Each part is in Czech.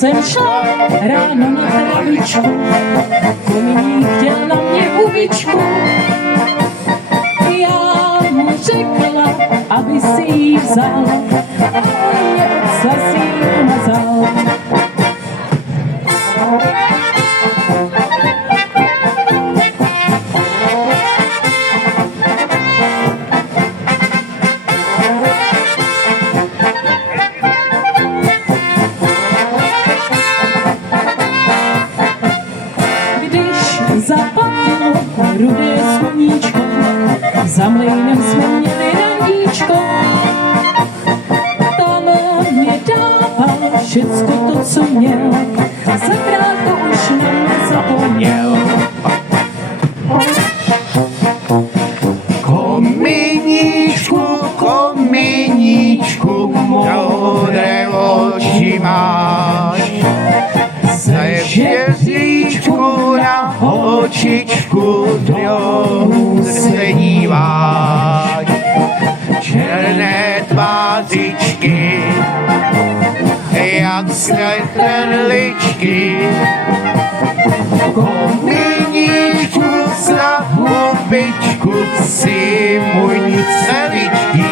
Jsem šla ráno na travičku, kominík chtěl na mě hubičku. Já mu řekla, aby si ji vzal, a on mě od slazí umazal. Zapadlo rudé sluníčko, za mlejnem jsme měli randíčko. Tam mě dával všecko to, co měl, zakrátko už na mě zapomněl. Kominíčku, kominíčku, modré oči máš. Ze žezlíčku na očičku dlouho se díváš. Černé tvářičky, jak trličky. Kominíčku za hubičku si můj celičký.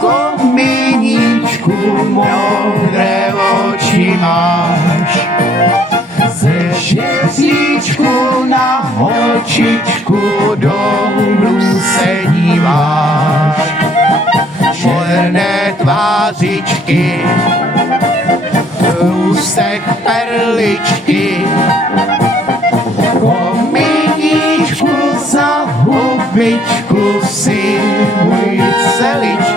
Kominíčku, modré oči máš. Ze žezlíčku na očičku dolů se díváš. Černé tvářičky, úsek perličky. Kominíčku za hubičku si můj celičky.